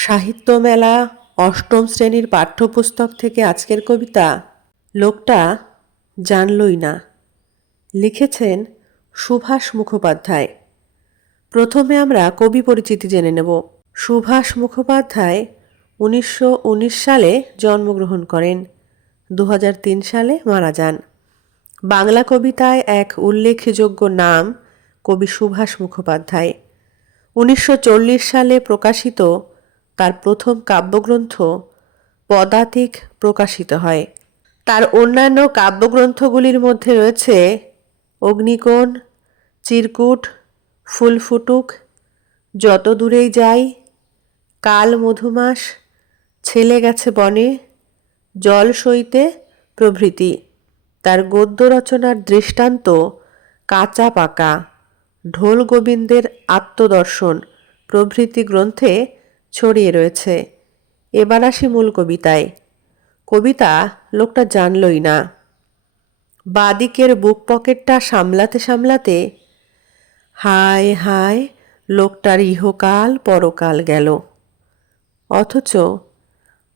সাহিত্য মেলা অষ্টম শ্রেণির পাঠ্যপুস্তক থেকে আজকের কবিতা, লোকটা জানলই না। লিখেছেন সুভাষ মুখোপাধ্যায়। প্রথমে আমরা কবি পরিচিতি জেনে নেব। সুভাষ মুখোপাধ্যায় উনিশশো উনিশ সালে জন্মগ্রহণ করেন। দু হাজার তিন সালে মারা যান। বাংলা কবিতায় এক উল্লেখযোগ্য নাম কবি সুভাষ মুখোপাধ্যায়। উনিশশো চল্লিশ সালে প্রকাশিত তার প্রথম কাব্যগ্রন্থ পদাতিক প্রকাশিত হয়। তার অন্যান্য কাব্যগ্রন্থগুলির মধ্যে রয়েছে অগ্নিকোণ, চিরকুট ফুল ফুটুক যত দূরেই যাই, কাল মধুমাস, ছেলে গেছে বনে, জল সইতে প্রভৃতি। তার গদ্য রচনার দৃষ্টান্ত কাঁচা পাকা, ঢোল গোবিন্দের আত্মদর্শন প্রভৃতি গ্রন্থে ছড়িয়ে রয়েছে। এবার আসি মূল কবিতায়। কবিতা লোকটা জানলই না। বাদিকের বুক পকেটটা সামলাতে সামলাতে, হায় হায়, লোকটার ইহকাল পরকাল গেল। অথচ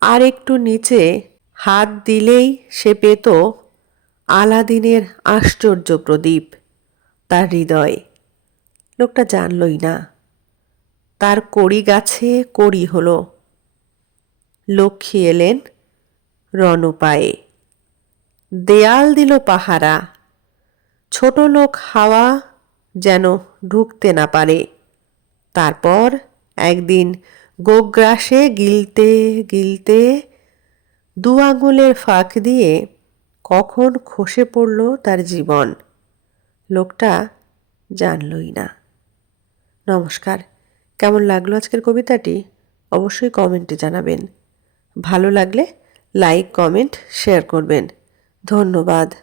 আর একটু নিচে হাত দিলেই সে পেত আলাদিনের আশ্চর্য প্রদীপ, তার হৃদয়। লোকটা জানলই না। তার কড়ি গাছে কড়ি হলো। লক্ষ্মী এলেন রণপায়ে। দেয়াল দিল পাহারা। ছোট লোক হাওয়া যেন ঢুকতে না পারে। তারপর একদিন গোগ্রাসে গিলতে গিলতে দু আঙুলের ফাঁক দিয়ে কখন খসে পড়ল তার জীবন। লোকটা জানলই না। নমস্কার। কেমন লাগল আজকের কবিতাটি? অবশ্যই কমেন্টে জানাবেন। ভালো লাগলে লাইক কমেন্ট শেয়ার করবেন। ধন্যবাদ।